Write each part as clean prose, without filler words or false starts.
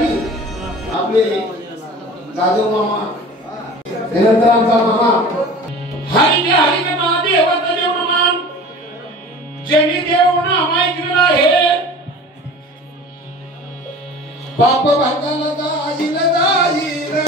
आधी आपले जाधव मामा त्यानंतर आमचा मामा हरी हरी महादेव देव नमान ज्यांनी देव नाम ऐकलेलं आहे पाप भागाला जाईल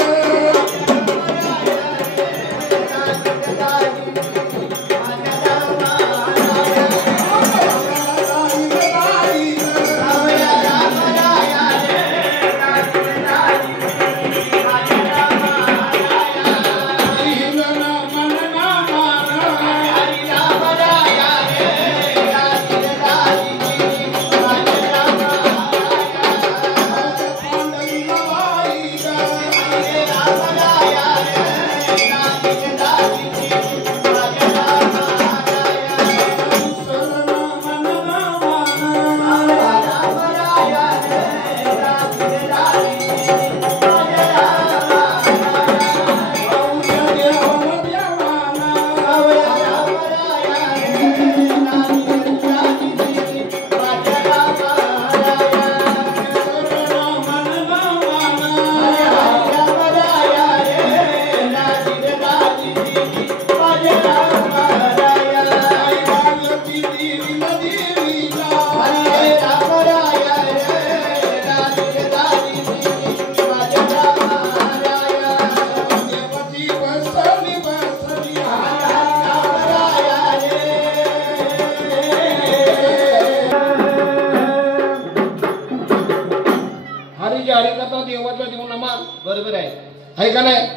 बरोबर आहे का नाही?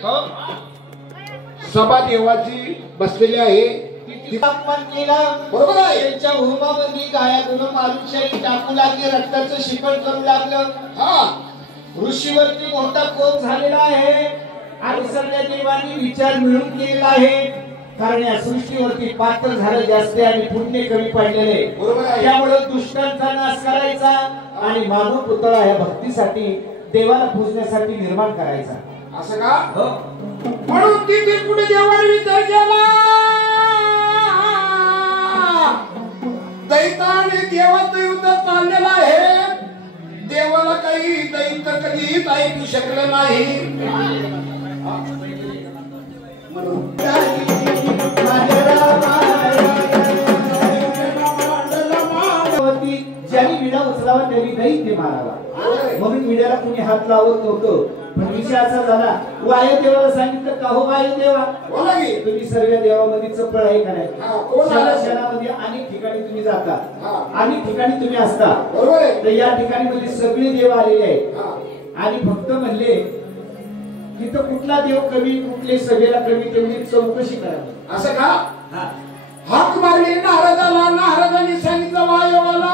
सभा देवाची बसलेली आहे बरोबर आहे. त्यांच्या होमामध्ये गायातून मालुशाही टाकू लागली रक्ताचं शिकण करू लागलं. ऋषीवरती मोठा कोप झालेला आहे आणि सगळ्या देवांनी विचार मिळून केलेला आहे कारण या सृष्टीवरती पात्र झालं जास्त आणि पुण्य कमी पडलेले त्यामुळे दुष्टांचा नाश करायचा आणि मानव पुतळा या भक्तीसाठी देवाला पूजण्यासाठी निर्माण करायचा असं का? म्हणून तिथे कुठे देवाने विचार केला दैता आणि देवाचं युद्ध चाललेलं आहे देवाला काही दैत कधीच ऐकू शकलं नाही ज्यांनी विडा उचलावा त्यांनी दैत्य मारावा म्हणून विड्याला कुणी हात लावत नव्हतं पण विषय असा झाला वायुदेवाला सांगितलं का हो वायुदेवा तुम्ही सर्व देवामध्ये चपळ आहे का नाही शहरामध्ये अनेक ठिकाणी तुम्ही जाता अनेक ठिकाणी तुम्ही असता तर या ठिकाणी मध्ये सगळे देव आलेले आहेत आणि भक्त म्हणले तिथं कुठला देव कमी कुठले सभेला कमी तेवढी चौकशी करा असं का? हाक मारली नारदाला नारदांनी सांगितलं वायुदेवाला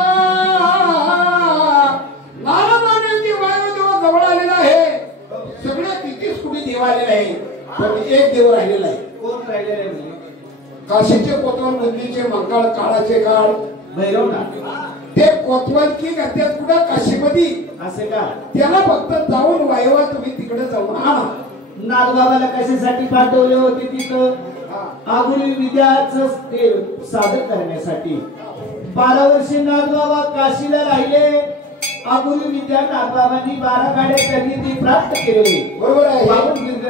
नारदाने ती वायुदेवा जवळ आलेला आहे सगळ्या तिथेच कुठे देव आलेला आहे पण एक देव राहिलेला आहे. कोण राहिलेला आहे? काशीचे कोतवाल मंदिरचे मंगळ काळाचे काळ भैरवनाथ ते कोतवाल की गत्यात कुठं काशीमध्ये असे का? त्याला फक्त जाऊन वायवा तुम्ही तिकडे जाऊन आणा. नागबाबाला कशासाठी पाठवले होते तिथं? आगुली विद्याचं ते साधन करण्यासाठी 12 वर्षे नागबाबा काशीला राहिले. आगुली विद्या नागबाबांनी 12 गाड्या त्यांनी ती प्राप्त केली. बरोबर आहे.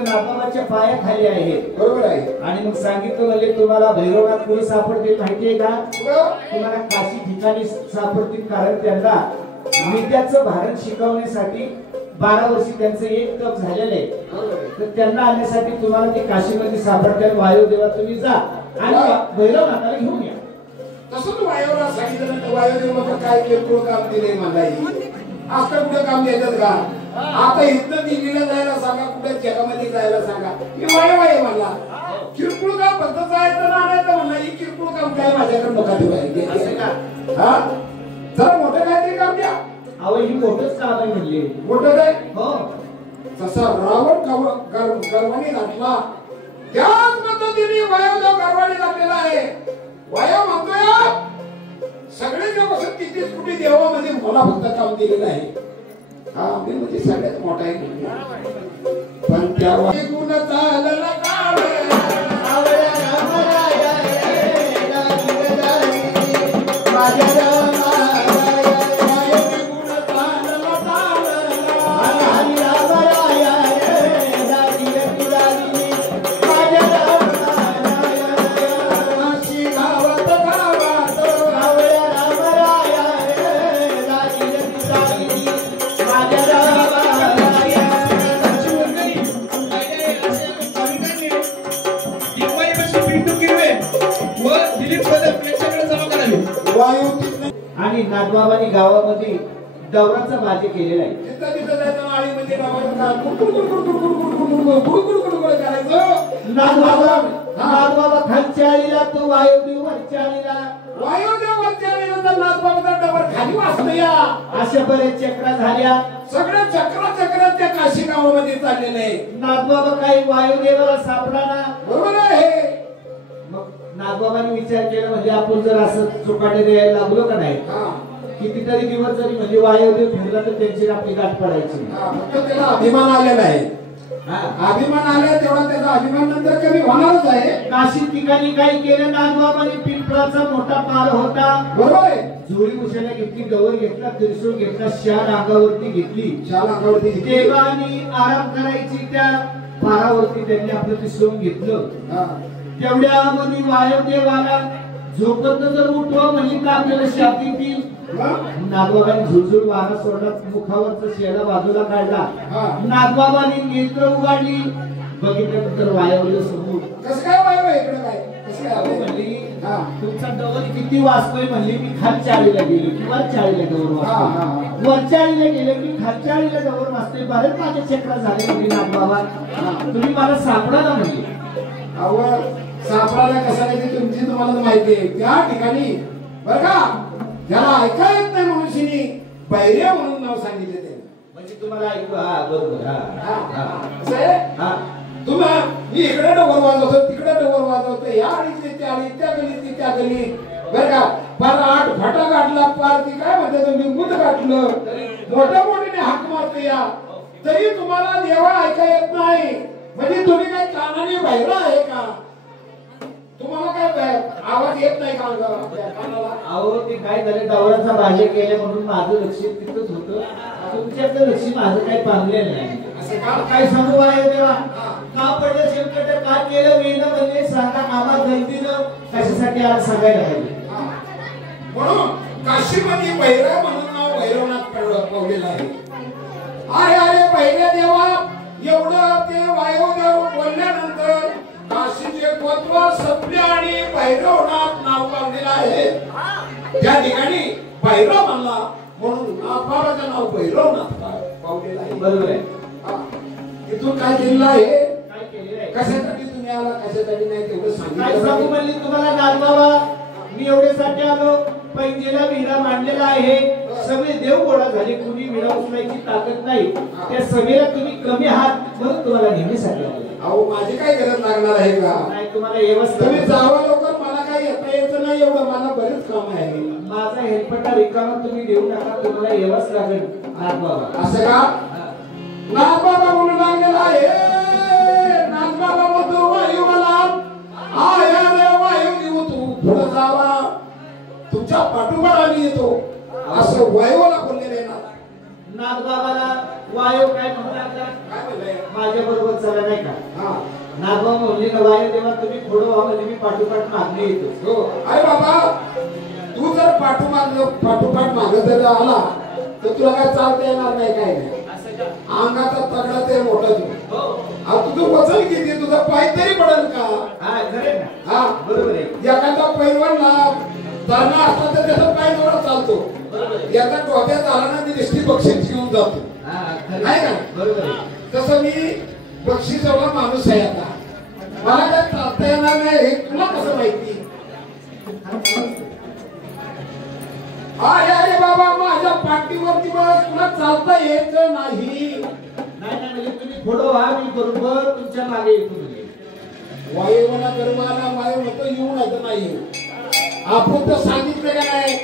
नागबाबाच्या पायाखाली आहे. बरोबर आहे. आणि मग सांगितलं म्हणजे तुम्हाला भैरवनाथ कुठे सापडते माहितीये का? तुम्हाला काशी ठिकाणी सापडतील कारण त्यांना विद्याचं भारण शिकवण्यासाठी 12 वर्षी त्यांचं एक तप झालेलं आहे तर त्यांना आणण्यासाठी तुम्हाला ते काशीमध्ये सापडतात. वायुदेवा तुम्ही जा आणि भैरवनाथाला घेऊन या. तसंच वायुदेवाला सांगितलं तर वायुदेवाला काय किरकोळ काम दिले मला आता कुठे काम द्यायचं का? आता इथं दिल्लीला जायला सांगा कुठे जगामध्ये जायला सांगा मी वायू आहे मला किरकोळ काम फक्त जायचं राहण्याचं म्हणा ही किरकोळ काम काय माझ्याकडे नका देऊ. हा जरा मोठं काहीतरी काम द्या. अहो ही मोठंच काम आहे म्हणजे मोठं काय? हो तसा रावण गर्वाने घातला त्याच पद्धतीने वायुदेव गर्वाने घातलेला आहे. वायू म्हणतोय सगळे देव तिथेच कुठे देवामध्ये मला फक्त काम दिलेलं आहे. हा मी म्हणजे सगळ्यात मोठा आहे पण त्या गुण चालला माझ्या नाथबाबांनी गावामध्ये दौराचा बाजे केलेला आहे. तिथं तिथं जायचं आळीमध्ये करायचं. नाथबाबा खालच्या आळीला तो वायुदेव वरच्या आळीला. वायुदेव वरच्या आळीला तर नाथबाबाचा डबर खाली वाचतो या. अशा बरेच चक्रा झाल्या. सगळ्या चक्रा त्या काशी गावामध्ये चाललेले आहे. नाथबाबा काही वायुदेवाला सापडाना. बरोबर आहे. मग नाथबाबांनी विचार केला म्हणजे आपण जर असं चुकाटे द्यायला लागलो का नाही कितीतरी दिवस जरी म्हणजे वायुदेव फिरला तर त्यांची आपली गाठ पडायची. फक्त त्याला अभिमान आलेला आहे. अभिमान आला तेवढा त्याचा अभिमान नंतर कमी होणारच आहे. काशी ठिकाणी काही केलं नाथबाबांनी पिंपळाचा मोठा पार होता. बरोबर आहे. जोडी उशाला घेतली, गवर घेतला, त्रिशूळ घेतला, शाल अंगावरती घेतली. शाल अंगावरती देवानी आराम करायची त्या पारावरती त्यांनी आपलं ते सोंग घेतलं. तेवढ्या मध्ये वायुदेव आला. झोपत जर उठवा म्हणजे का आपल्याला शांती येईल. नाथबाबांनी झुळझुळ वारा सोडला, मुखावरचा शेळा बाजूला काढला. नाथबाबांनी नेत्र उघडली, बघितल्यानंतर वायवलं समोर. कसं काय वायव इकडे काय कसं काय म्हणली तुमचा डबल किती वाजतोय म्हणली. मी खालच्या आळीला गेलो की वरच्या आळीला डबर वाजतोय. वरच्या आळीला गेले की खालच्या आळीला डबर वाजतोय. बरेच माझे चक्र झाले म्हणली नाथबाबा. तुम्ही मला सापडा ना म्हणली. सापडायला कसं नाही तुमची तुम्हाला माहिती आहे. त्या ठिकाणी बरं का ज्याला ऐका येत नाही मनुष्यनी बैरे म्हणून नाव सांगितले ते. म्हणजे तुम्हाला ऐकू. बरोबर. तुम्ही मी इकडे डोर वाजवतो तिकडे डोर वाजवतो. या आळीतली त्या आळी त्या गलीतली त्या गली बरं का. पार 8 फाटा काढला. पार ती काय म्हणते तुम्ही मुद काढलं. मोठ्या मोठ्याने हाक मारतो या तरी तुम्हाला देवा ऐका येत नाही. म्हणजे तुम्ही काय कानाने बहिरा आहे का. तुम्हाला काय आवाज येत नाही का कानाला. अहो ते काय झालं दौराचा बाजे केले म्हणून माझं लक्ष तिथंच होतं. तुमच्याकडे लक्ष माझं काही पांगलेलं नाही. असं काय सांगू आहे देवा. का पडलं शेवट का केलं वेळेला म्हणजे सांगा मामा जल्दीनं कशासाठी आज सांगायला पाहिजे. म्हणून काशीमध्ये बैरा म्हणून नाव भैरवनाथ पावलेलं आहे. अरे अरे पहिल्या देवा एवढं ते वायुदेव बोलल्यानंतर काशीचे तत्व सत्य आणि भैरवनाथ नाव पावलेलं आहे. त्या ठिकाणी भैरव म्हणला म्हणून नाथबाबाचं नाव भैरवनाथ पावलेलं आहे. बरोबर आहे. इथून काय केलेलं आहे कशासाठी तुम्ही आला कशासाठी नाही तेवढं सांगितलं. म्हणली तुम्हाला नाथबाबा मी एवढ्यासाठी आलो. पैंजेला विडा मांडलेला आहे. सगळे देव गोळा झाले. कुणी विडा उचलायची ताकद नाही. त्या सगळ्याला तुम्ही कमी आहात म्हणून तुम्हाला नेहमीसाठी आलो. अहो माझी काय गरज लागणार आहे का. नाही तुम्हाला येवच. तुम्ही जावं लवकर. मला काही येता यायचं नाही. एवढं मला बरेच काम आहे. माझा हेल्पटा रिकामा तुम्ही देऊ नका. तुम्हाला येवच लागेल नाथबाबा. असं का. नाथबाबा म्हणून लागलेला आहे. नाथबाबा म्हणतो वायुवाला आया रे वायू देऊ तू पुढे जावा तुमच्या पाठोपाठ आम्ही येतो असं वायुवाला बोललेले ना. नाथबाबाला वायू काय म्हणू लागला. काय बोलले माझ्या बरोबर चला नाही का. नाथबाबा म्हणले वायू देवा तुम्ही पुढे व्हा म्हणजे मी पाठोपाठ मागणे येतो. अरे बाबा तू जर पाठोपाठ मागत जर आला तर तुला काय चालता येणार नाही. काय नाही अंगाचा तगडा ते मोठा तू. तुझं वजन किती तुझा पाय तरी पडेल का. बरोबर आहे. एखादा पैलवान धरणा असला तर त्याचा पाय जोडा चालतो. एका टोप्यात आला ना ती दिसती बक्षीस घेऊन जातो. नाही का. बरोबर आहे. तसं मी बक्षीस एवढा माणूस आहे. आता मला काय चालता येणार नाही हे तुला कसं माहिती. अरे बाबा माझ्या पाठीवरती बस तुला चालता येत नाही. म्हणजे तुम्ही पुढे व्हा मी बरोबर तुमच्या मागे येतो. वायुवना गरमाला वायू होतो येऊ नाही. आपण तर सांगितलं का नाही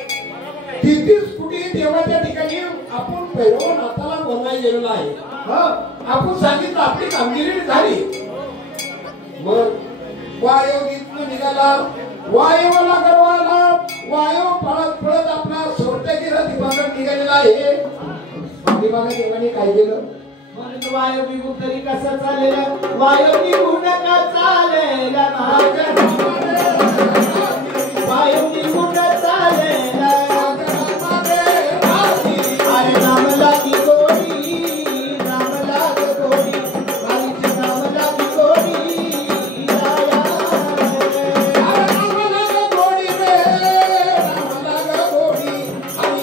33 कोटी देवाच्या ठिकाणी आपण भैरवनाथाला बोलायला गेलेलो आहे. आपण सांगितलं आपली कामगिरी झाली. मग वायू इथून निघाला. वायुवाला गरवाला वायू पळत पळत आपला सोरट्यागिरा दिमागात निघालेला आहे. दिमागात देवाने काय केलं. वायू निघून तरी कसं चालेला. वायू निघून का चालेला. वायू निघून चालेला. अरे नामला की गोडी नामला गोडी वालीची नामला की गोडी. नामला गोडी रे नामला गोडी आणि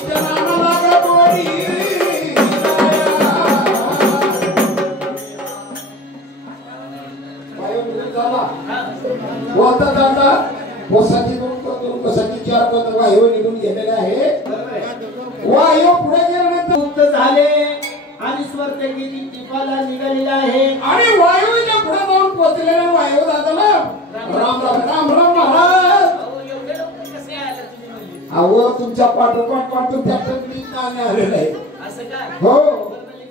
माहेश्वर ते गेली टिपाला निघालेला आहे आणि वायुच्या पुढे जाऊन पोहोचलेल्या वायू दादाला राम राम राम राम महाराज. अहो तुमच्या पाठोपाठ पाठवून त्या टकलीत नाणे आलेलं आहे. हो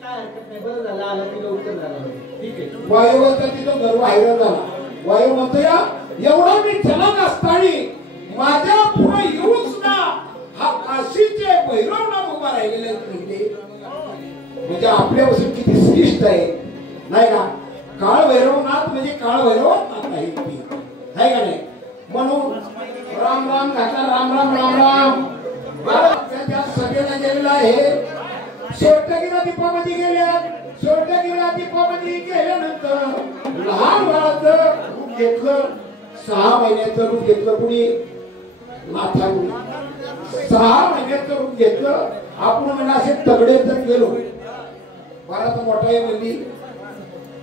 काय हरकत नाही, बरं झालं आला की लवकर झालं. ठीक आहे. वायूचा तिथं गर्व हैराण झाला. वायू म्हणतो या एवढा मी चलत असताना माझ्या पुढे येऊन सुद्धा हा काशीचे भैरवनाथ उभा राहिलेले म्हणते म्हणजे आपल्यापासून किती श्रेष्ठ आहे नाही का. काळ भैरवनाथ म्हणजे काळ भैरवनाथ नाही ती आहे का नाही. म्हणून राम राम काका राम राम राम राम. त्या सभेला गेलेला आहे. शेवटगिरा दीपामध्ये गेल्या. शेवटगिरा दीपामध्ये गेल्यानंतर लहान बाळाचं रूप घेतलं. 6 महिन्याचं रूप घेतलं. कुणी नाथांनी 6 महिन्याचं रूप घेतलं. आपण म्हणजे असे तगडे जर गेलो बराच मोठा आहे म्हणजे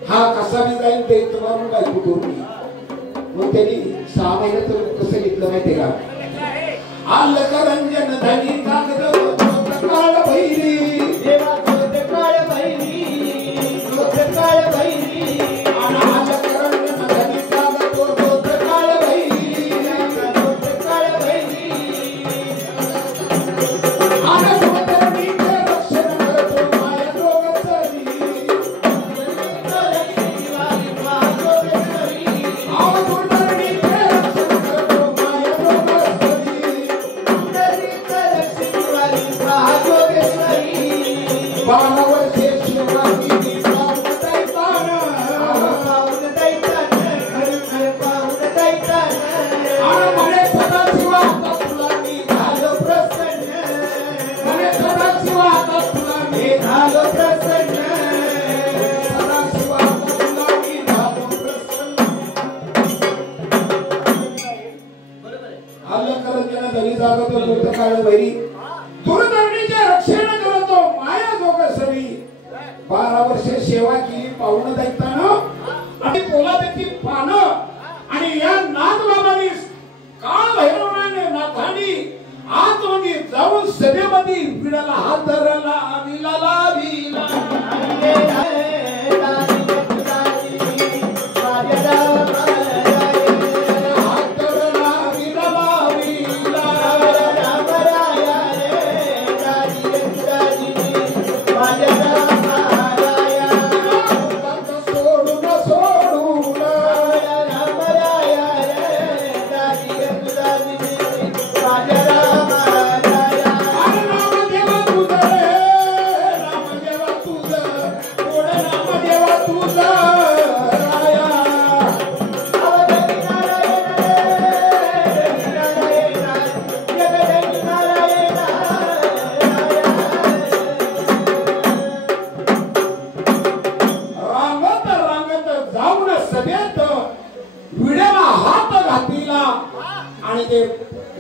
हा कसा बी जाईल ते तुम्हाला बायको करून मग त्यांनी 6 महिन्याचं रूप कसं घेतलं माहितीये का. आलं करंजन धनी कागद काळ भैरी देवा काळ भैरी काळ भैरी आलं करंजन धनी कागद काळ भैरी काळ भैरी आलं करंजन रक्षण करतो माया दोगतरी दुर्धरणीचे रक्षण करतो माया जोगसरी. 12 वर्षे सेवा केली पाहुणं दैत्यानं आणि पोलादाची पानं आणि या नाथबाबांनी काळ भैरवनाने नाथांनी आतमध्ये जाऊन सभेमध्ये विडाला हात धरला विलाला विला आणि ते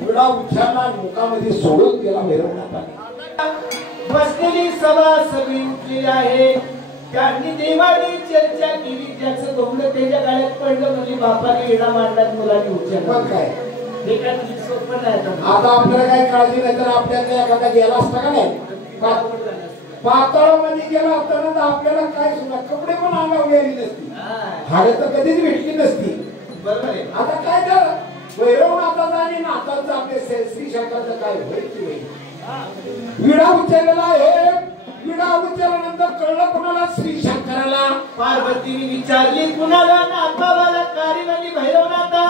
विडा उच्चारला मुखामध्ये सोडून गेला भैरवनाथाने. बसलेली सभा सगळी उठली आहे. त्यांनी देवाने चर्चा केली. ज्याचं गवलं त्याच्या गाड्यात पडलं म्हणजे बापाने विडा मांडलात मुलांनी उच्चारला. पण काय हे काय सोपं नाही. आता आपल्याला काही काळजी नाही तर आपल्याला एखादा गेला असता का नाही पाताळामध्ये गेला असताना तर आपल्याला काय सुद्धा कपडे पण अंगावर गेली नसती. हाडे तर कधीच भेटली नसती. बरोबर आहे. आता काय झालं भैरवनाथाचं आणि नाथांचं आपले श्री शंकराचं काय होईल की होईल. विडा उचललेला आहे. विडा उचलल्यानंतर कळलं कोणाला श्री शंकराला. पार्वतीने विचारली कुणाला. नाथबाबाला. कारिवली भैरवनाथा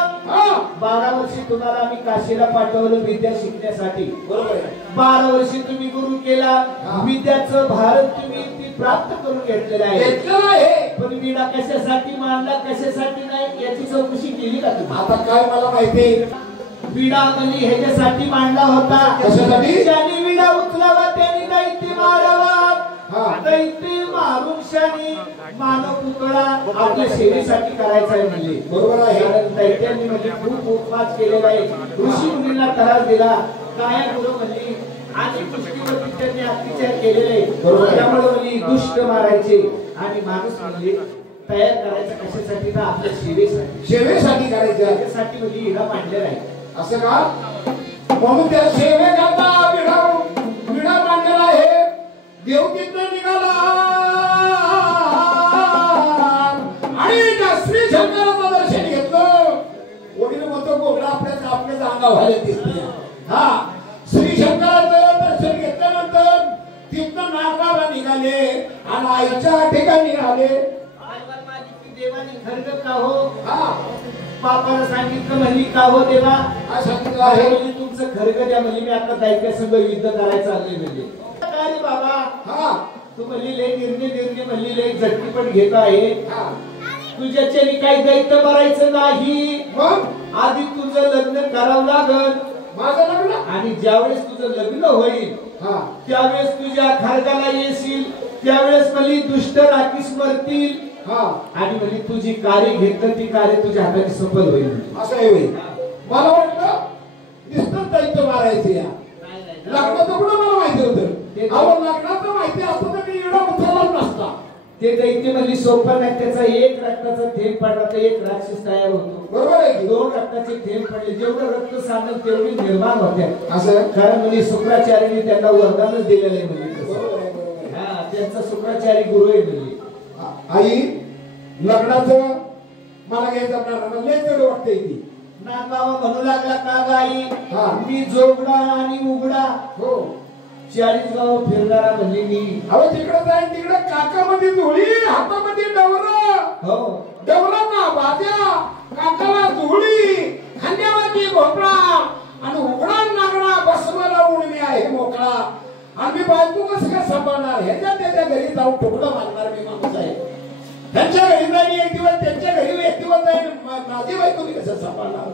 12 वर्षी तुम्हाला मी काशीला पाठवलं विद्या शिकण्यासाठी. बरोबर आहे. 12 वर्षी तुम्ही गुरु केला. विद्याचं भारत तुम्ही ती प्राप्त करून घेतलेलं आहे. पण विडा कशासाठी मांडला कशासाठी नाही याची चौकशी केली का तुम्ही. आता काय मला माहिती विडा गली ह्याच्यासाठी मांडला होता. कशासाठी. ज्यांनी विडा उचलावा त्यांनी दैत्य मारावा. दैत्य मारून शानी मानव पुतळा आपल्या सेवेसाठी करायचा आहे म्हणले. बरोबर आहे. कारण दैत्यांनी म्हणजे खूप उपवास केलेला आहे. ऋषी मुनींना त्रास दिला. काया गुरु म्हणली आणि पुष्टीवरती त्यांनी अत्याचार केलेले आहे. त्यामुळे म्हणली दुष्ट मारायचे आणि माणूस म्हणले तयार करायचं कशासाठी ना आपल्या सेवेसाठी. सेवेसाठी करायचं त्यासाठी म्हणजे हिरा मांडलेला आहे. असं का म्हणून त्या सेवेकरता विडा मांडलेला आहे. देव तिथं निघाला अंगा व्हायला दिसते. हा श्री शंकराचं दर्शन घेतल्यानंतर तिथं नागबाबा निघाले आणि आईच्या ठिकाणी आले. देवानी खरग का हो? हा बापाला सांगितलं म्हणली का हो देवा? काय सांगितलं आहे? म्हणजे तुमचं खरग द्या म्हणजे मी आता दैत्या संग युद्ध करायचं आले म्हणजे. काय बाबा? हा तू म्हणली लय निर्णय म्हणली लय झटकी पण घेत आहे. हा तुझ्याच्यानी काही दैत्य मारायचं नाही. मग आधी तुझं लग्न करावं लागल. माझं लग्न? आणि ज्यावेळेस तुझं लग्न होईल हा त्यावेळेस तुझ्या खरगाला येशील. त्यावेळेस म्हणली दुष्ट राखीस मरतील. हा आणि म्हणजे तुझी कार्य घेतलं ती कार्य तुझ्या हाताने सफल होईल. असं आहे होईल. मला वाटलं नुसतं दैत्य मारायचं या लग्नाचं कुठं मला माहिती होतं. अहो लग्नाचं माहिती असतं तर मी एवढा उचलला नसता. ते दैत्य म्हणली सोपं नाही. त्याचा एक रक्ताचा थेंब पडला तर एक राक्षस तयार होतो. बरोबर आहे की? 2 रक्ताचे थेंब पडले जेवढं रक्त सांगेल तेवढी निर्माण होत्या. असं कारण म्हणजे शुक्राचार्याने त्यांना वरदानच दिलेलं आहे म्हणजे. बरोबर आहे, बरोबर आहे. हा त्यांचा शुक्राचार्य गुरु आहे म्हणजे. आई लग्नाचं मला काही जमणार नाही. लय जड वाटतंय ती. नागावा म्हणू लागला का गाई हा. मी जोगडा आणि उघडा हो 40 गाव फिरणारा म्हणजे मी. अहो तिकडे जाईन तिकडे काकामध्ये धुळी हातामध्ये डवरा. हो डवरा ना बाजा काकाला धुळी खांद्यावरती भोपळा आणि उघडा नागडा बसवाला उडमी आहे मोकळा. आणि मी बायको कसं काय सांभाळणार? ह्याच्या त्याच्या घरी जाऊन तुकडं मागणार मी माणूस आहे. त्यांच्या घरी जाईन एक दिवस त्यांच्या घरी एक दिवस जाईन. माझी बायको मी कसं सांभाळणार?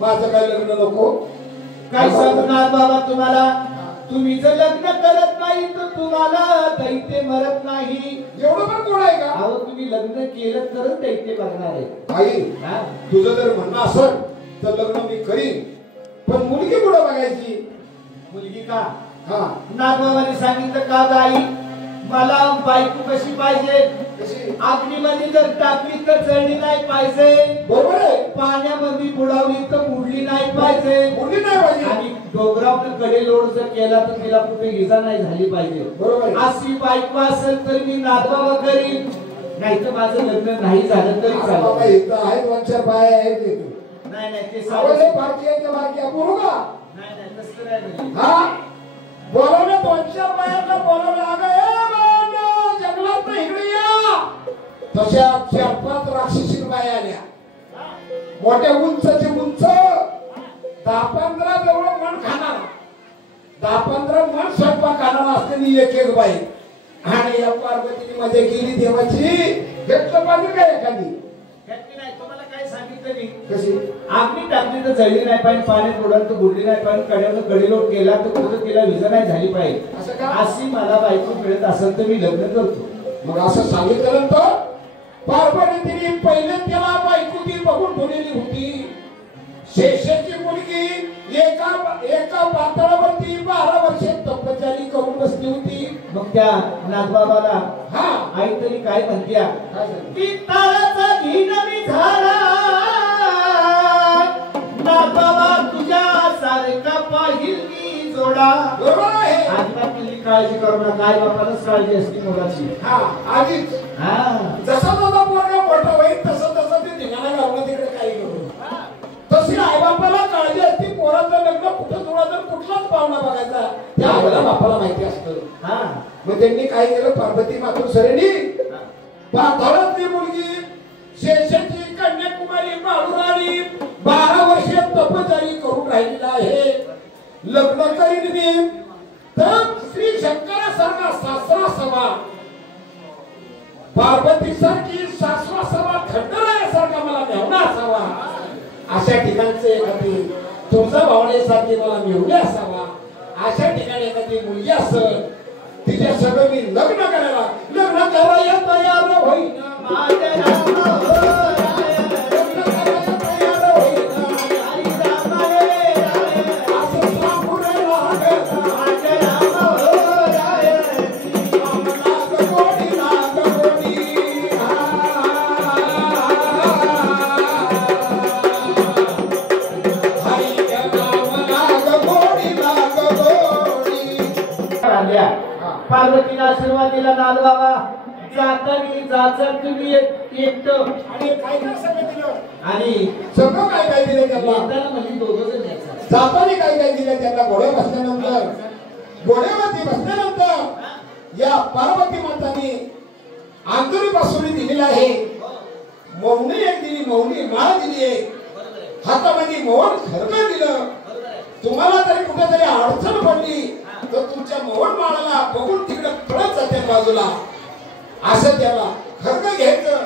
माझं काय लग्न नको? काय सांगणार बाबा तुम्हाला? तुम्ही जर लग्न करत नाही तर तुम्हाला दैत्य मरत नाही. एवढं पण कोण आहे का? अहो तुम्ही लग्न केलं तरच दैत्य मरणार आहे. आई तुझं जर म्हणणं असेल तर लग्न मी करीन. पण मुलगी कुठं बघायची? मुलगी का? हा नागबाबाने सांगितलं का गाई मला बायको कशी पाहिजे? कशी? अग्नीमध्ये जर टाकली तर जळली नाही पाहिजे. बरोबर आहे. पाण्यामध्ये बुडावली तर बुडली नाही पाहिजे. मुलगी नाही पाहिजे. आणि डोंगरावर कडे लोड जर केला तर तिला कुठे इजा नाही झाली पाहिजे. बरोबर. अशी बायको असेल तर मी नागबाबा करीन. नाही तर माझं लग्न नाही झालं तरी चालेल. बाबा इथं आहेत 2-4 बाया आहेत इथं. नाही नाही ते आवडले बाकी आहे का बाकी आहे बोलू का? नाही नाही तसं नाही म्हणजे. हा बोलावलं 2-4 बायांना बोलावलं. अगं जंगलात इकडे या. तशा 4-5 राक्षसी बाया आल्या. मोठ्या उंचचे उंच 10-15 जवळ मन खाणार 10-15 मन स्वयंपाक खाणार असलेली एक बाई. आणि या पार्वतीने मजा केली देवाची. घेतलं पाहिजे का एखादी? तुम्हाला काय सांगितलं मी? कशी? आगनी टाकली तर जळली नाही पाहिजे. पाण्यात बुडाल तर बुडली नाही पाहिजे. कड्यानं कडेलोट केला तर कुठं तिला विजा नाही झाली पाहिजे. असं का? अशी मला बायको मिळत असेल तर मी लग्न करतो. मग असं सांगितल्यानंतर पार्वतीने पहिले त्याला बायको ती बघून ठेवलेली होती. शेषाची मुलगी एका पातळावरती 12 वर्ष तपश्चर्या करून बसली होती. मग त्या नागबाबाला हा आई तरी काय म्हणत्या? काय सांगते? पितळाचा घीन मी झाला नागबाबा तुझ्या सारखा पाहिल मी जोडा. बरोबर आहे. अजिबात तुझी काळजी करू नका. आई बापालाच काळजी असते मुलाची. हा आधीच जसा जसा पोरगा मोठा होईल तसं तसं ते ठिकाणा घालणं तिकडे काही करू. तशी आई बापाला काळजी असते. पोराचं लग्न कुठं जोडायचं कुठलाच पाहुणा बघायचा त्या आईला बापाला माहिती असतं. मग त्यांनी काय केलं? पार्वती मातोश्रींनी पाताळातली मुलगी शेषाची कन्याकुमारी माळुराणी 12 वर्ष तपश्चर्या करून राहिलेला आहे. लग्न करीन मी तर श्री शंकरासारखा सासरा सभा पार्वती सारखी सासरा सभा खंडरायासारखा मला मेहुणा असावा. अशा ठिकाणचे एखादी तुळजा भावनेसारखी मला मेहुणे असावा. अशा ठिकाणी एखादी मुलगी असेल तिच्या सगळं मी लग्न करायला तयार होईना. पार्वतीला आशीर्वाद दिला नागबाबा. जातानी जाचा तुम्ही एकटं आणि काय काय सगळं दिलं आणि सगळं काय काय दिलं त्यांना येताना म्हणजे दोघं जण यायचं जाताना काय काय दिलं त्यांना घोडे बसल्यानंतर घोड्यावरती बसल्यानंतर या पार्वती मातांनी आंधुरी पासून दिलेला आहे मौनी एक दिली मौनी माळ दिली आहे हातामध्ये मौन खरं दिलं तुम्हाला जरी कुठेतरी अडचण पडली तर तुमच्या मौन माळाला बघून तिकडे पळत जाते बाजूला असं त्याला खरं घ्यायचं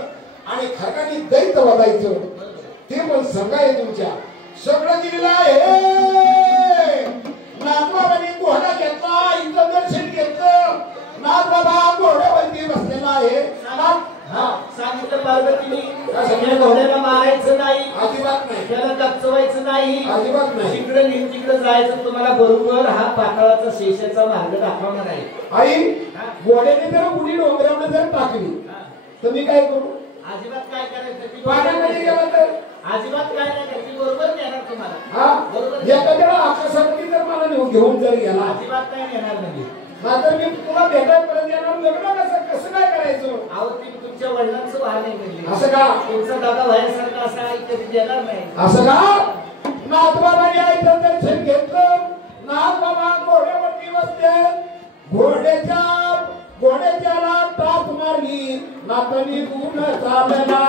आणि खरकाने दैत वाजायचं ते पण संघ आहे तुमच्या सगळं दिलेलं आहे नागबाबांनी घोडा घेतला इथं दर्शन घेतलं नागबाबा घोड्यावरती बसलेला आहे सांगितलं पार्वतीने सगळ्या घोड्याला मारायचं नाही अजिबात नाही त्याला कचवायचं नाही अजिबात नाही तिकडे तिकडे जायचं तुम्हाला बरोबर हा पाताळाचा शेषाचा मार्ग दाखवणार आहे आई घोड्याने जर उडी डोंगरावर जर टाकली तर मी काय करू अजिबात काय करायचं पाण्यामध्ये गेला तर अजिबात काय नाही करायचं बरोबर नेणार तुम्हाला हा एखाद्याला आकाशावरती जर मला घेऊन जर गेला अजिबात नाही नेणार म्हणजे नाहीतर मी तुला भेटायपर्यंत येणार लग्न कसं काय करायचं अहो ती तुमच्या वडिलांचं वाहन आहे म्हणजे असं का तुमचा दादा व्हायसारखा असा आहे कधी देणार नाही असं का नाथबाबांनी आईचं दर्शन घेतलं नाथबाबा घोड्यावरती बसले घोड्याच्याला टाप मारली नाथनी गुण चालला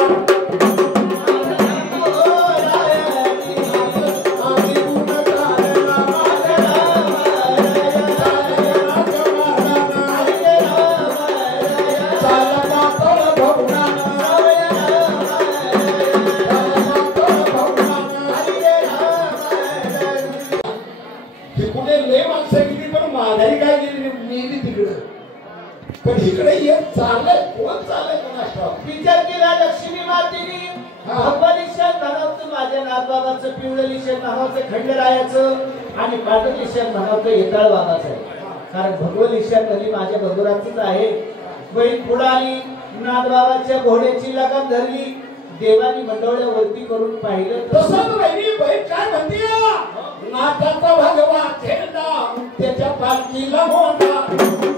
पण इकडे एक चाललंय कोण चाललंय कोणाष्ट विचार केला लक्ष्मी मातेने भगवान ईशान म्हणावतं माझ्या नाथबाबाचं पिवळं ईशान नावाचं खंडरायाचं आणि पांढरं ईशान म्हणावतं येताळ बाबाचं आहे कारण भगवान ईशान म्हणजे माझ्या बंधुराचंच आहे बहीण पुढे आली नाथबाबाच्या घोड्याची लगाम धरली देवानी मंडवळ्यावरती करून पाहिलं तसं बहिणी बहीण काय म्हणते नाथाचा भगवा खेळला त्याच्या पालखीला मोठा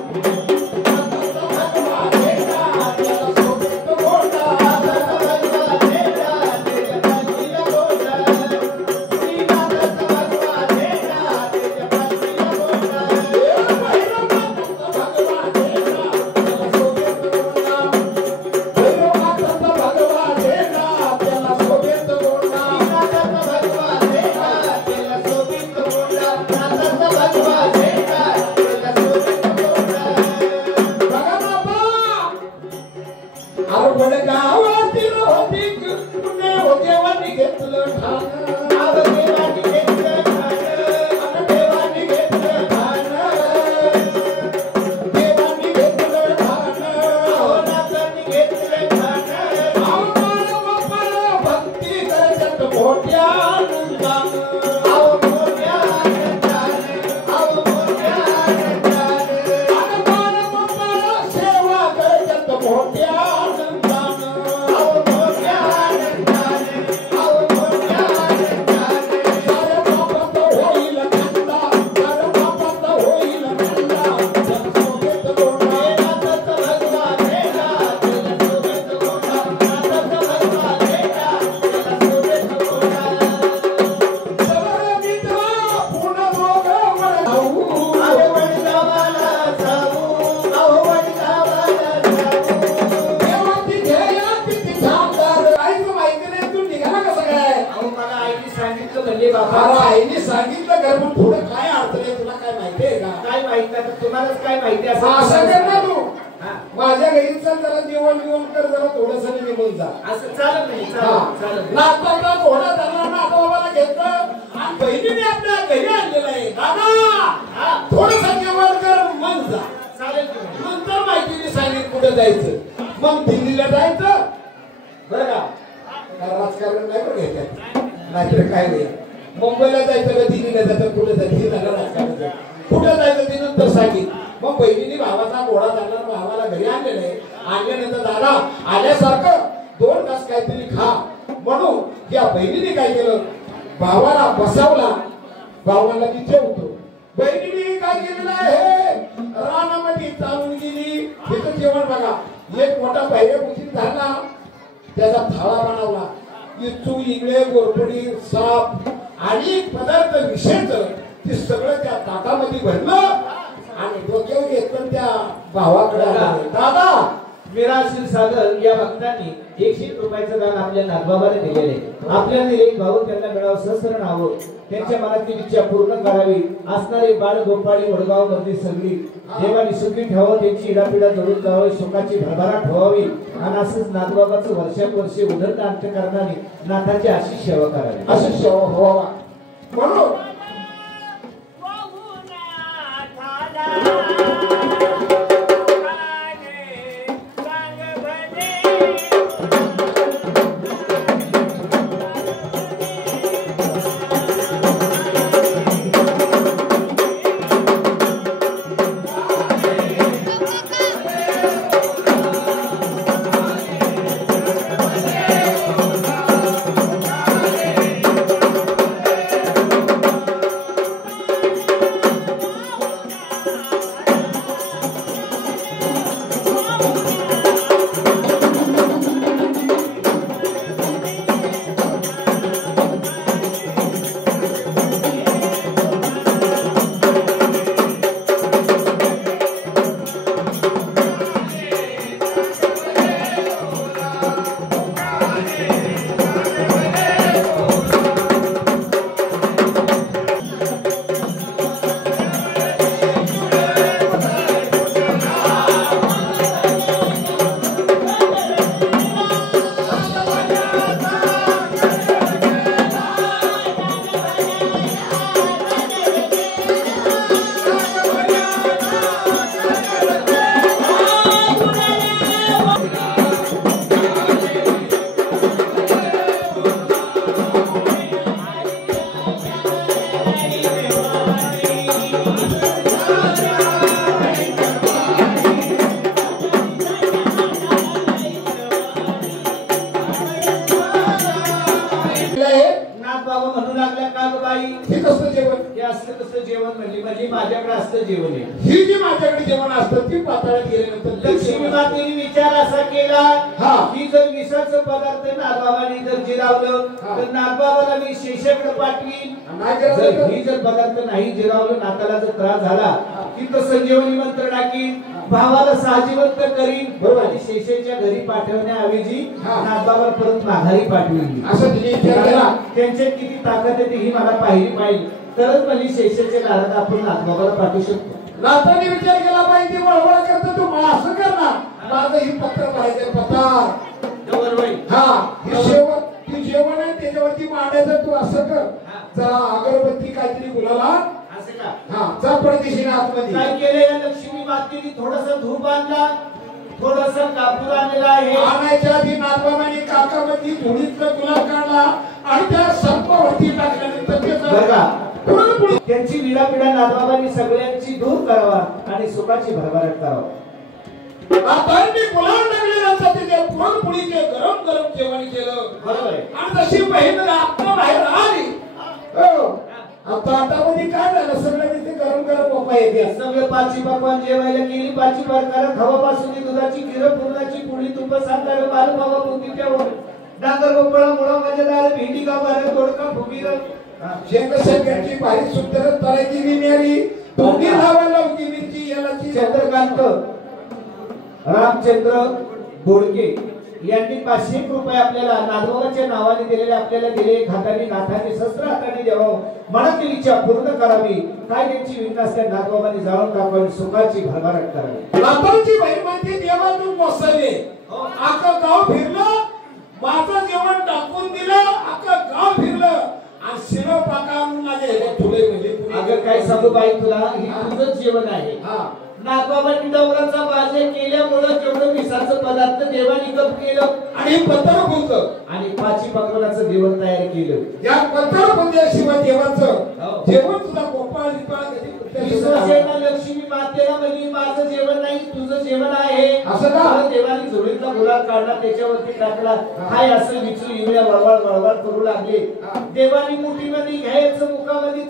आईने सांगितलं घर मग पुढे काय अर्थ आहे तुला काय माहितीये का काय माहिती नाही तुम्हालाच काय माहिती असं असं कर ना तू माझ्या घरी चल जरा जेवण बिवण कर जरा थोडंसं निघून जा असं चालत नाही चालत नाथबाबा घोडा धरला नाथबाबाला घेतलं आणि बहिणीने आपल्या घरी आणलेलं आहे दादा थोडंसं जेवण कर मग जा चालेल नंतर माहितीने सांगितलं कुठे जायचं मग दिल्लीला जायचं बरं का राजकारण नाही बरं घ्यायचं नाहीतर काय नाही मुंबईला जायचं का दिल्लीला जायचं कुठे जायचं हे झालं राजकारण कुठे जायचं ते नंतर सांगितलं मग बहिणीने भावाचा घोडा धरला भावाला घरी आणलेलं आहे आणल्यानंतर दादा आल्यासारखं 2 तास काहीतरी खा म्हणून या बहिणीने काय केलं भावाला बसावला भावाला ती जेवतो बहिणीने काय केलेलं आहे रानामध्ये चालून गेली तिथं जेवण बघा एक मोठा पहिल्या उशीर झाला त्याचा थाळा बनवला इचू इगळे गोरपडी साप आणि पदार्थ विशेष ते सगळं त्या ताटामध्ये भरलं आणि डोक्यावर घेतलं त्या भावाकडे आलं. दादा मीराशील सागर या भक्तांनी 100 रुपयाचं दान आपल्या नाथबाबाने दिलेले आहे. आपल्याला एक भाऊ त्यांना मिळावं सहस्र नावं त्यांच्या मनातील इच्छा पूर्ण करावी असणारे बाळ गोपाळी वडगाव मध्ये सगळी देवाने सुखी ठेवावं त्यांची इडापिडा जळून जावी सुखाची भरभराट ठेवावी आणि असंच नाथबाबाचं वर्षानुवर्षे उदंड अंतःकरणाने नाथाची अशी सेवा करावी अशी सेवा व्हावा म्हणून जेवण आहे ही जी माझ्याकडे जेवण असतं ती पाताळात गेल्यानंतर लक्ष्मी मातेने विचार असा केला की जर विषाचं पदार्थ नाथबाबांनी जर जिरावलं तर नाथबाबाला मी शेषाकडे पाठवीन जर ही जर पदार्थ नाही जिरावलं नाथाला जर त्रास झाला की तो संजीवनी मंत्र टाकीन भावाला साजीवंत करीन आणि शेषाच्या घरी पाठवण्याऐवजी नाथबाबा परत माघारी पाठवीन असं त्यांच्यात किती ताकद येते ही मला पाहिली पाहिजे तरच म्हणजे शेषाचे नारद आपण नाथबाबाला पाठवू शकतो नाथाने विचार केला पाहिजे वळवळ करतो तू मला असं करणार माझं ही पत्र पाहिजे पतार ही जेवण आहे त्याच्यावरती मांडायचं तू असं कर जरा अगरबत्ती काहीतरी गुलाला जा परदेशीने आतमध्ये काय केलं या लक्ष्मी मातेने थोडासा धूप आणला थोडासा कापूर आणलेला आहे आणायच्या आधी नाथबाबांनी काकामध्ये धुळीतला गुलाब काढला आणि त्या संपावरती टाकल्यानंतर त्यांची विडापिडा नाथबाबांनी सगळ्यांची दूर करावा आणि सुखाची भरभराट करावा आता मी गुलाब लागलेला ते पुरणपोळीचे गरम गरम जेवण केलं बरोबर आणि जशी बहीण आता बाहेर आली आता आतामध्ये काय झालं सगळं तिथे गरम गरम पप्पा येते सगळे पाचही पकवान जेवायला केली पाचही प्रकार खवापासून दुधाची खीर पुरणाची पोळी तुप साखर बालू बाबा बुंदीच्या डांगर गोपळा मुळा मजेदार भेंडी का बारे तोडका फुगीर शेंगसंग्याची भारी सुंदर तळाची विण्यारी दोन्ही लावायला होती मिरची यालाची चंद्रकांत रामचंद्र बोडके यांनी 500 रुपये आपल्याला नाथबाबाच्या नावाने दिलेले आपल्याला दिले हाताने नाथाने शस्त्र हाताने द्यावं मनातील इच्छा पूर्ण करावी काय त्यांची विनंती असते नाथबाबांनी जाळून टाकावी सुखाची भरभराट करावी नाथाची बहीण म्हणते देवा तू मोसले आका गाव फिरलं माझं जेवण टाकून दिलं आका गाव फिरलं आणि शिरो पाकावून माझे हे थोडे म्हणजे अगं काय सांगू बाई तुला ही तुझं जेवण आहे नाथबाबांनी डवराचा बाजे केल्यामुळे जेवढं विसाचं पदार्थ देवानी कप केलं आणि पत्तर बोलतं आणि पाची पकवानाचं जेवण तयार केलं या पत्तर बोलल्याशिवाय देवाचं जेवण तुझा गोपाळ लक्ष्मी मातेला म्हणजे माझं जेवण नाही तुझं जेवण आहे असं का देवानी झोळीतला गुलाब काढला त्याच्यावरती टाकला हाय असं विचू इंगळ्या वळवळ वळवळ करू लागले देवानी मुठीमध्ये घ्यायचं मुखामध्ये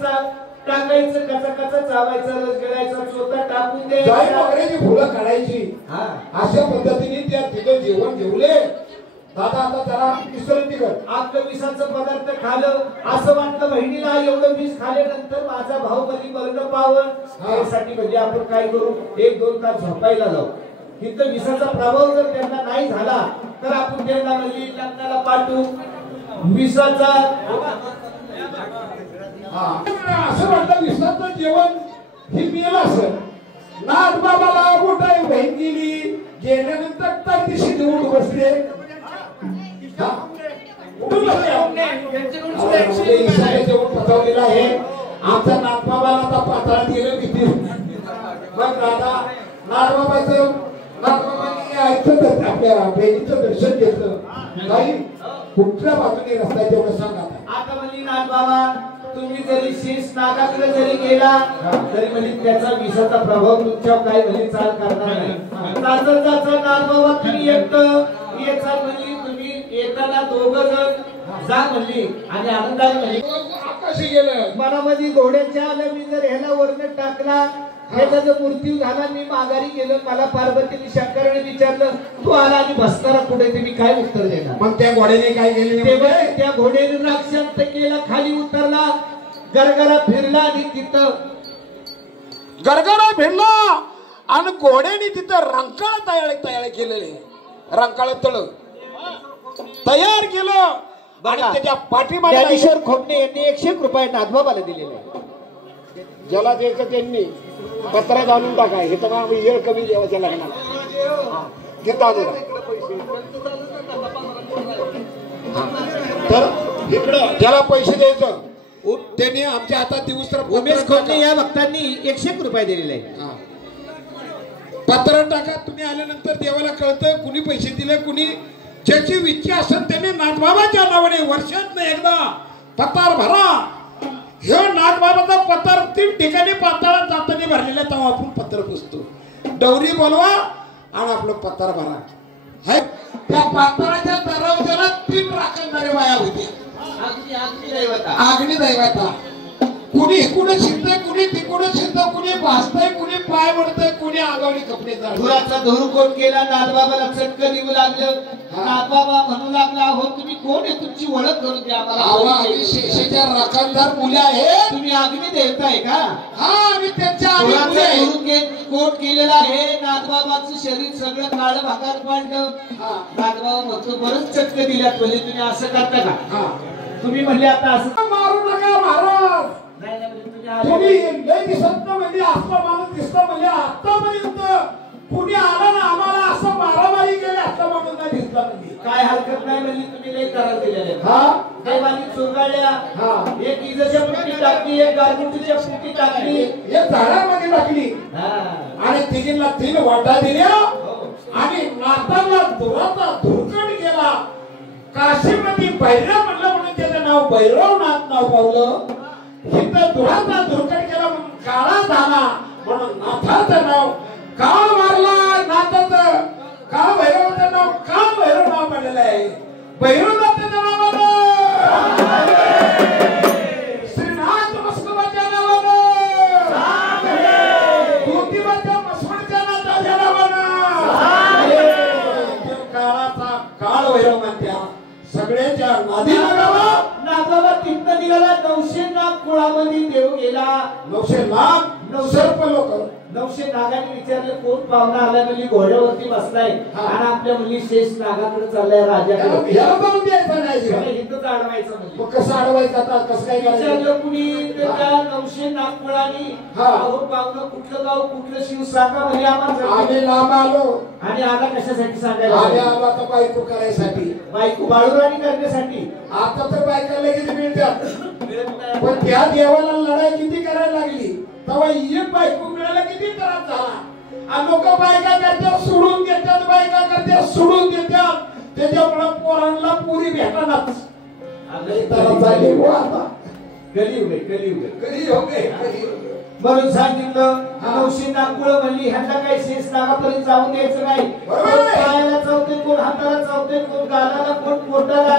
टाकायचं, कचा कचा चावायचं, रस गिळायचा, चोथा टाकून जाई द्यायचा. वगैरेची फुलं काढायची. हा अशा पद्धतीने त्या तिथं जेवण जेवले. दादा आता त्याला विश्रांती कर. आपलं विषाचं पदार्थ खालं, असं वाटलं बहिणीला एवढं विष खाल्यानंतर माझा भाऊ कधी मरण पावन. त्यासाठी म्हणजे आपण काय करू, 1-2 तास झोपायला जाऊ. इथं विषाचा प्रभाव जर त्यांना नाही झाला तर आपण त्यांना म्हणजे लग्नाला पाठवू. विषाचा असं वाटतं विश्वाचं जेवण ही मेल असेल. नाथ बाबाला मोठा बहीण गेली, गेल्यानंतर तर दिशी निवडून बसले. जेवण पचवलेलं आहे. आमच्या नाथबाबाला आता पाताळात गेलं किती. मग दादा नाथबाबांनी ऐकलं आपल्या बहिणीचं दर्शन घेतलं. काही कुठल्या बाजूने रस्ता आहे तेवढं सांगा. आता म्हणजे नाथ बाबा तुम्ही जरी शेष नागाकडे जरी गेला तरी म्हणजे त्याचा विषाचा प्रभाव तुमच्यावर काही म्हणजे चाल करणार नाही. जाता नाथ बाबा तुम्ही एकटं येचाल म्हणजे तुम्ही येताना 2 जण जा म्हणली आणि आनंदाने म्हणली आकाशी गेलं. मनामध्ये घोड्याच्या आलं, मी जर ह्याला वरनं टाकला, ह्याचा जर मृत्यू झाला, मी माघारी गेलो. मला पार्वतीने शंकराने विचारलं तू आला आणि बसताना कुठे, ते मी काय उत्तर देणार. मग त्या घोड्याने काय केले, त्या घोड्याने राक्षांत केला, खाली उतरला, गरगरा फिरला आणि तिथं गरगरा फिरला आणि घोड्याने तिथं रंकाळ तयार केलेले. रंकाळ तळ तयार केलं आणि त्याच्या पाठीमागे ज्ञानेश्वर खोमणे यांनी 101 रुपये नाथबाबाला दिलेले. ज्याला द्यायचं त्यांनी पत्रात आणून टाकाय. हे तर वेळ कमी देवाच्या लग्नाला घेता तर इकडं ज्याला पैसे द्यायचं त्यांनी आमच्या हातात दिवस उमेश खोमणे या भक्तांनी 101 रुपये दिलेले आहे. पत्र टाका. तुम्ही आल्यानंतर देवाला कळतं कुणी पैसे दिले, कुणी ज्याची इच्छा असेल त्याने नाथबाबाच्या नावाने वर्षात एकदा पतार भरा. हे नाथबाबाचा पतार 3 ठिकाणी पाताळात जाताना भरलेला तेव्हा आपण पत्र पुसतो. डवरी बोलवा आणि आपलं पतार भरा. त्या पाताळाच्या दरवाजाला 3 राखणदारे बाया होत्या. आग्नी दैवता. कुणी इकडे शिंदे, कुणी तिकडे शिंदे, कुणी भासतय, कुणी पाय वडतय, कुणी आगावणी कपडे धुराचा धूर कोण केला. नाथबाबाला चटकं देऊ लागलं. नाथबाबा म्हणू लागला हो तुम्ही कोण आहे, तुमची ओळख करून द्या आम्हाला. शेषेच्या राखणदार मुले आहेत. तुम्ही अग्नी देवताय का. हा आम्ही त्यांच्या कोट केलेला आहे. नाथबाबाचं शरीर सगळं काळ भागात पाडलं. नाथबाबा म्हणतो बरंच चटकं दिल्यात, म्हणजे तुम्ही असं करता का. तुम्ही म्हणले आता असं मारू नका महाराज. तुम्ही लय दिसत म्हणजे असं माणूस दिसत म्हणजे आतापर्यंत कुणी आलं ना आम्हाला असं मारामारी केली असं म्हणून नाही दिसला. काय हरकत नाही म्हणजे तुम्ही लय त्रास दिलेले. देवानी चुरगाळल्या. एक इजेच्या पुटी टाकली, एक गारमुटीच्या पुटी टाकली, एक झाडामध्ये टाकली आणि तिघींना 3 वाटा दिल्या आणि नाताला धुराचा धुरकड केला. काशीमध्ये भैरव म्हणलं म्हणून त्याचं नाव भैरवनाथ नाव पावलं. इथं धुराचा धुरकड केला म्हणून काळा झाला म्हणून नाथाचं नाव काळ मारला. नाथाचं काळ भैरवाचं नाव काळ भैरव नाव पडलेलं आहे. भैरवनाथाच्या नावानं, श्रीनाथ मस्कोबाच्या नावानं, ज्योतिबाच्या मसवडच्या नाथाच्या नावानं काळाचा काळ भैरव म्हणत्या. सगळ्याच्या नादी लागावा. नाथबाबा तिथं निघाला. 900 नाग कुळामध्ये देव गेला. 900 नाग 900 लोक. 900 नागाने विचारलं कोण पाहुणा आला. म्हणजे घोड्यावरती बसलाय आणि आपल्या मुली शेष नागाकडे चाललाय राजाकडे. ह्याला जाऊन द्यायचं नाही. हिंदच अडवायचं म्हणजे. मग कसं अडवायचं आता, कसं काय विचारलं कुणी त्या 900 नागकुळानी अहो पाहुणं कुठलं गाव कुठलं शिव सांगा म्हणजे आम्हाला. आम्ही लांब आलो आणि आता कशासाठी सांगायला. आम्ही आलो आता बायको करायसाठी, बायको बाळूराणी करण्यासाठी. आता तर बायका लगेच मिळतात पण त्या देवाला लढाई किती करायला लागली तेव्हा एक बायको मिळायला किती त्रास झाला. आणि लोक बायका करतात सोडून देतात, बायका करतात सोडून देतात. त्याच्यामुळे पोरांना पुरी भेटणार म्हणून सांगितलं. 900 नागकुळ म्हणली ह्यांना काही शेष नागापर्यंत जाऊन द्यायचं नाही. पायाला चावते, कोण हाताला चावते, कोण गालाला, कोण पोटाला.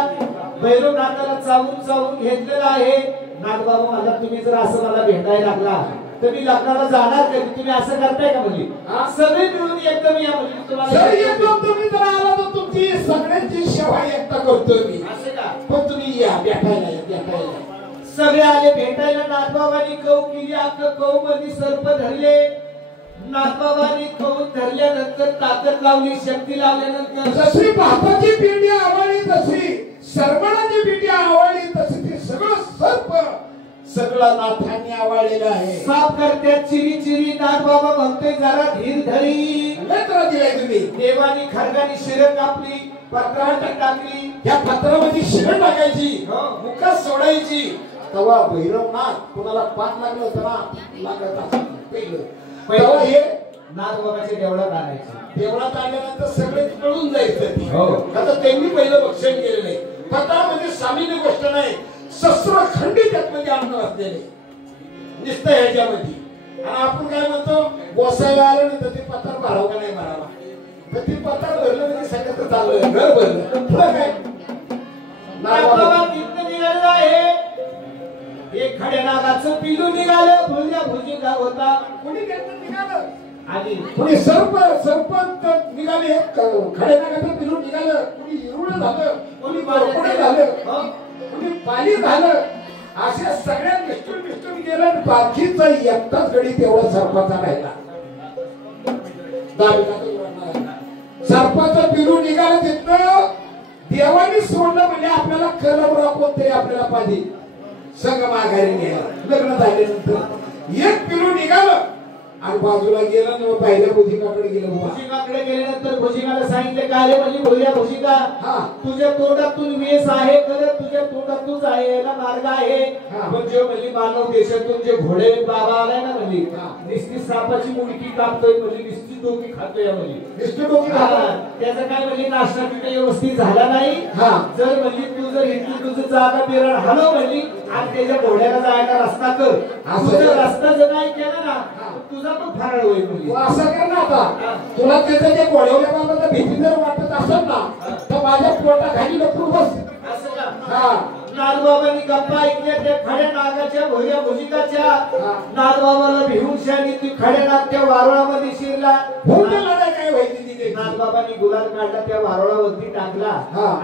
भैरवनाथाला चावून चावून घेतलेला आहे. नाथबाबा मला तुम्ही जर असं मला भेटायला लागला तर मी लग्नाला जाणार कधी, तुम्ही असं करताय का म्हणजे सगळे मिळून एकदम या म्हणजे तुम्हाला एकदम तुम्ही जर आला तर तुमची सगळ्यांची सेवा एकटा करतो मी असं का? पण तुम्ही या भेटायला सगळे आले भेटायला. नाथबाबांनी कौ केली, अख्खं कौ मध्ये सर्प धरले. नाथबाबांनी कौ धरल्यानंतर ताकद लावली, शक्ती लावल्यानंतर जशी भाताची पिंडी आवडली तशी सर्वांची पिंडी आवडली तशी ते सगळं सर्प सगळं नाथांनी आवडलेलं आहे. साफ करत्यात चिरी चिरी. नाथबाबा म्हणतोय जरा धीर धरी. लेकरं दिलाय तुम्ही. देवानी खडगानी शिर कापली, पत्रावर टाकली. या पत्रामध्ये शिरण टाकायची, मुखात सोडायची. तेव्हा भैरवनाथ कोणाला पाठ लागलं होतं ना, लागत असं पहिलं तेव्हा हे नाथबाबाच्या देवळात आणायचे. देवळात आल्यानंतर सगळे कळून जायचं. आता त्यांनी पहिलं भक्षण केलेलं आहे. पत्रामध्ये सामान्य गोष्ट नाही, शस्त्र खंडित त्यामध्ये अन्न असलेले निसतं ह्याच्यामध्ये. आणि आपण काय म्हणतो, गोसायला आलं ना तर ते पत्र भरावं का नाही भरावा, तर ते पत्र भरलं म्हणजे सगळं चाललं, घर भरलं. पुढं काय नाथबाबा तिथं निघालेला आहे. एक खड्या नागाचं पिलू निघालं, भुल्या भुजिका होता. कोणी गेलं निघालं आणि कोणी सरपंच निघाले, खड्या नागाचं पिलू निघालं, कोणी हिरुळ झालं, कोणी बरपुडे झालं, कोणी पाणी झालं. अशा सगळ्या मिस्टून गेलं. बाकीचा एकटाच गडी तेवढा सर्पाचा राहिला. सर्पाचं पिलू निघालं. तिथनं देवानी सोडलं म्हणजे आपल्याला कलम कोणतरी आपल्याला पाहिजे संग माघारी घ्यायला. लग्न झाल्यानंतर एक पिलू निघालं आणि बाजूला गेलं ना, पहिल्या भुजिकाकडे गेलं. भुजिकाकडे गेल्यानंतर भुजिकाला सांगितलं काय रे म्हणजे भोया भुजिका, तुझ्या तोंडातून वेस आहे, खरं तुझ्या तोंडातूनच आहे ना मार्ग आहे. पण जे म्हणजे मानव देशातून जे घोडे बाबा आलाय ना म्हणजे निस्ती सापाची मुडकी कापतोय म्हणजे निस्ती डोकी खातोय म्हणजे निस्ती डोकी खातोय. त्याचा काय म्हणजे नाश्ता तिथे व्यवस्थित झाला नाही. जर म्हणजे तू जर इथली तुझं जागा बिरण हलव म्हणजे आणि त्याच्या घोड्याला जायला रस्ता कर. तुझा रस्ता जर नाही केला ना तुझा तो फराळ होईल. म्हणजे असं कर ना, आता तुला त्याचं जे घोड्यावल्या बाबाचा भीती जर वाटत असेल ना तर माझ्या पोटाखाली लपून बस. असं का? नाथबाबांनी गप्पा ऐकल्या त्या खड्या नागाच्या भोया भुजिकाच्या. नाथबाबाला भिवून शानी ती खड्या नाग त्या वारुळामध्ये शिरला. काय व्हायची तिथे. नाथबाबांनी गुलाल काढला, त्या वारुळावरती टाकला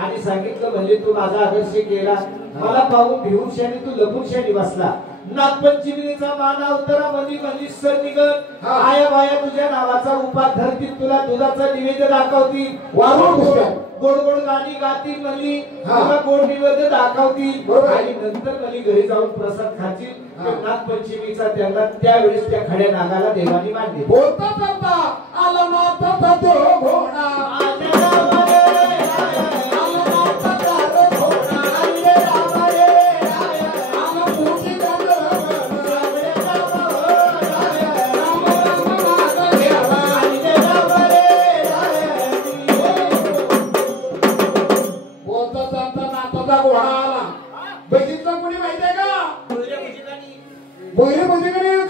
आणि सांगितलं म्हणजे तू माझा आदर्श केला. मला पाहून भिवून शानी तू लपून शानी बसला. नागपंचमीचा मान अवतारामध्ये म्हणजे सर निघत आया बाया तुझ्या नावाचा उपाध धरतील, तुला दुधाचं निवेद्य दाखवतील, गोड गोड गाणी गातील म्हणली, तुला गोड निवेद्य दाखवतील आणि नंतर म्हणली घरी जाऊन प्रसाद खातील. नागपंचमीचा त्यांना त्यावेळेस त्या खड्या नागाला देवानी मानले. बोलता बोलता आला नाथा तो घोडा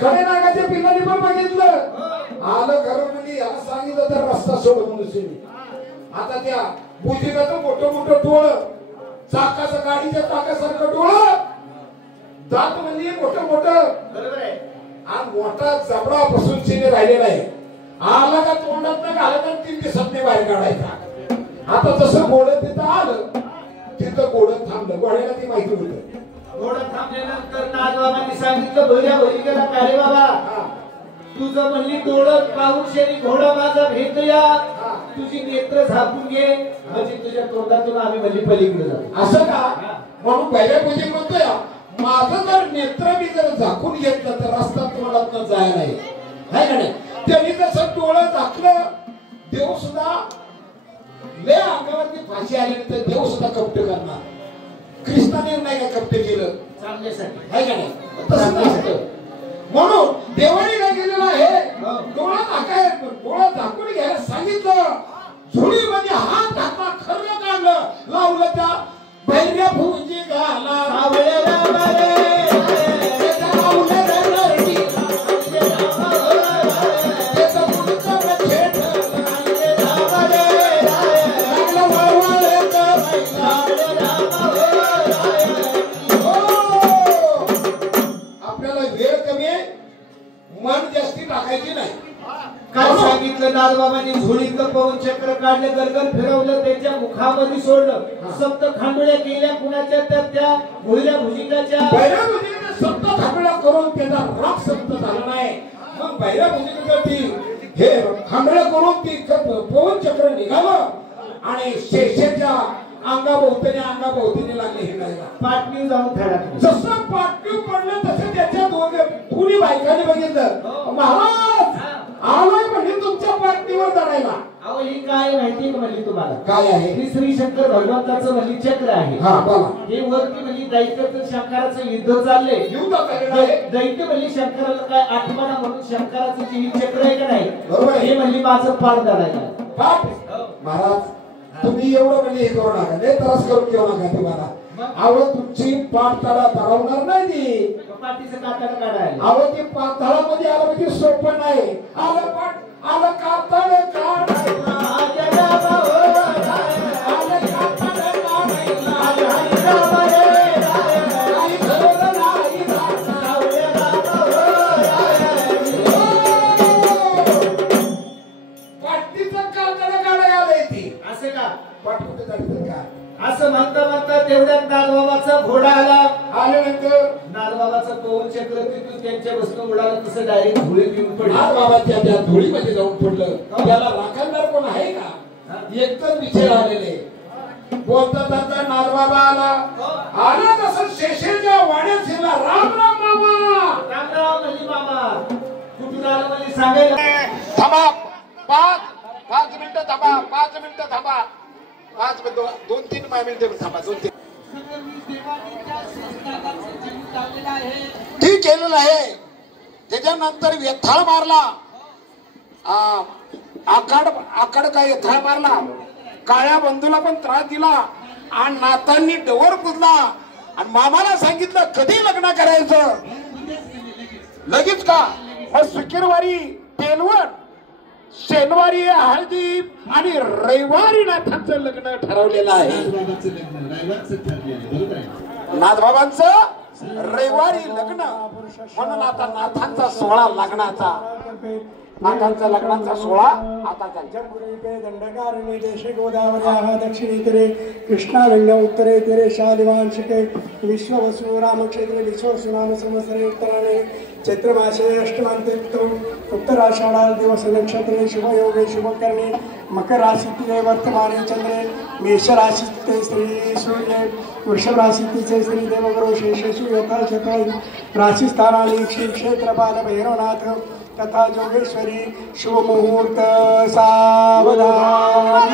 खडे नागाच्या पिल्लांनी पण बघितलं. आलं घर म्हणजे याला सांगितलं तर रस्ता सोडून आता त्या भुजिकाचं मोठं मोठं डोळ, चाकाचं गाडीच्या चाकासारखं डोळ, दात म्हणजे मोठं मोठं बरोबर आहे आणि मोठा जबडा बसून चिने राहिलेला आहे. आला का तोंडात न घालत आणि 3 दिवसात बाहेर काढायचा. आता जसं घोड तिथं आलं तिथं घोड थांबलं. घोड्याला ती माहिती होतं. घोडा थांबल्यानंतर नाथबाबांनी सांगितलं भोया भोजिकेला काय रे बाबा तुझं म्हणली डोळं पाहून शेरी घोडा माझा भेटूया, तुझी नेत्र झाकून घे म्हणजे तुझ्या तोंडातून आम्ही म्हणजे पलीकडे जाऊ. असं का? म्हणून पहिल्या पूजे म्हणतोय माझं जर नेत्र मी जर झाकून घेतलं तर रस्ता तोंडात न जायला नाही आहे का नाही. त्यांनी जसं डोळं झाकलं देव सुद्धा लय अंगावरती फाशी आल्यानंतर देव सुद्धा कपट करणार. कृष्णाने नाही का कपट केलं चांगल्यासाठी आहे का नाही. तसं नसतं. म्हणून देवाने काय केलेलं आहे डोळा झाकाय डोळा झाकून घ्यायला सांगितलं. झुळीमध्ये हात घातला, खरं काढलं, लावलं त्या भैर्या भुजी घाला पवन चक्र काढलं गरगर फिरवलं त्याच्या मुखामध्ये सोडलं सप्त खांडोळ्या केल्या कुणाच्या त्या भुजल्या भुजिंगाच्या भैरव भुजिंगाने सप्त खांडोळ्या करून त्याचा राग सप्त झाला नाही मग भैरव भुजिंगासाठी हे खांडोळ्या करून ती पवन चक्र निघालं आणि शेषेच्या अंगाभोवतीने लागले हिंडायला पाटणी जाऊन थडकले जसं पाटणी पडलं तसं त्याच्या दोन्ही बायकांनी बघितलं महाराज आलोय म्हणजे तुमच्या पाटणीवर चढायला अहो ही काय माहिती म्हणली तुम्हाला काय आहे ही श्री शंकर भगवंताचं म्हणली चक्र आहे हा बोला हे वरती म्हणली दैत्याचं शंकराचं युद्ध चाललंय दैत्य म्हणली शंकराला काय आठवणा म्हणून शंकराचं जे चक्र आहे का नाही हे म्हणली माझं पाठ धरायला पाठ महाराज तुम्ही एवढं म्हणजे हे करू नका लय त्रास करून घेऊ नका तुम्हाला आवड तुमची पाठ तळा धरवणार नाही ती पाठीचं कातड काढायला आवड ती तळामध्ये आलं म्हणजे सोपं नाही आलं पाठ आलं कातड काढायला असं म्हणता म्हणता तेवढ्यात नागबाबाचा घोडा आला आल्यानंतर नागबाबाचं पवन चक्र तिथून त्यांच्या बसनं उडालं तसं डायरेक्ट धुळीत येऊन पडलं नागबाबाच्या त्या धुळीमध्ये जाऊन पडलं त्याला राखणदार कोण आहे का एकच विषय आलेले बोलता बोलता नागबाबा आला तसं शेषेच्या वाड्यात शिरला राम राम मामा राम राम म्हणजे मामा कुठून आलं म्हणजे सांगायला थांबा पाच मिनिटं थांबा 5 मिनिटं थांबा 2-3 मिनिटं थांबा 2-3 ठीक केलेलं आहे त्याच्यानंतर व्यथाळ मारला आकाड काय व्यथाळ मारला काळ्या बंधूला पण त्रास दिला आणि नातांनी डवर कुदला आणि मामाला सांगितलं कधी लग्न करायचं लगेच का मग शुक्रवारी पेलवण शनिवारी हळदी आणि रविवारी नाथांचं लग्न ठरवलेलं आहे नाथबाबांचं रविवारी लग्न म्हणून आता नाथांचा सोहळा लग्नाचा नाथांचा लग्नाचा सोहळा आता दंडकारण्ये देशे गोदावरी दक्षिणेतरे कृष्णारण्य उत्तरेतरे शालिवांशिके विश्ववसु रामक्षेत्रे विश्ववसु नाम संवत्सरे उत्तरायणे चैत्रमासे अष्टमान्ते उत्तराषाढा दिवस नक्षत्रे शुभयोगे शुभकर्णे मकर राशीते वर्तमाने चंद्रे मेष राशीते श्री सूर्य वृषभ राशीते श्री देवगुरु शेषेषु यथाशता राशीस्थानानि श्री क्षेत्रपाल भैरवनाथ तथा जोगेश्वरी शुभ मुहूर्त सावधान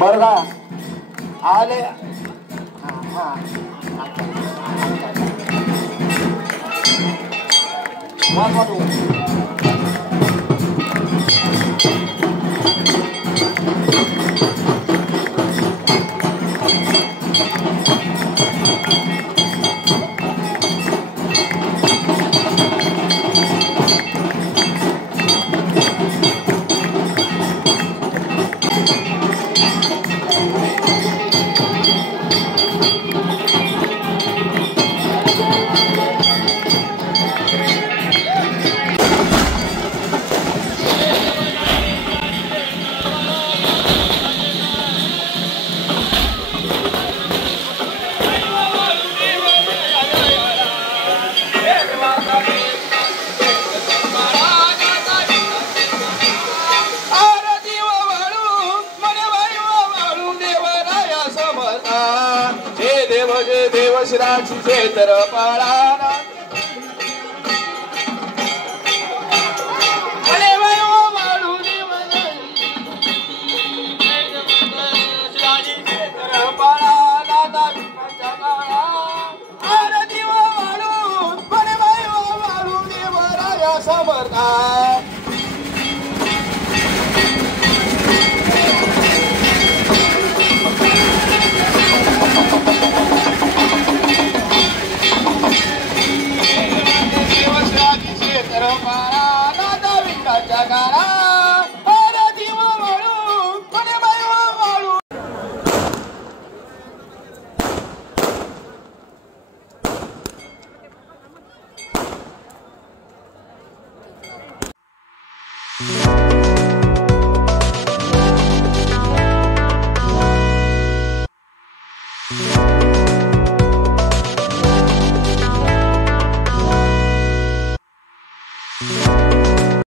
बरगा आले शिराची क्षेत्र पाळाना समर्था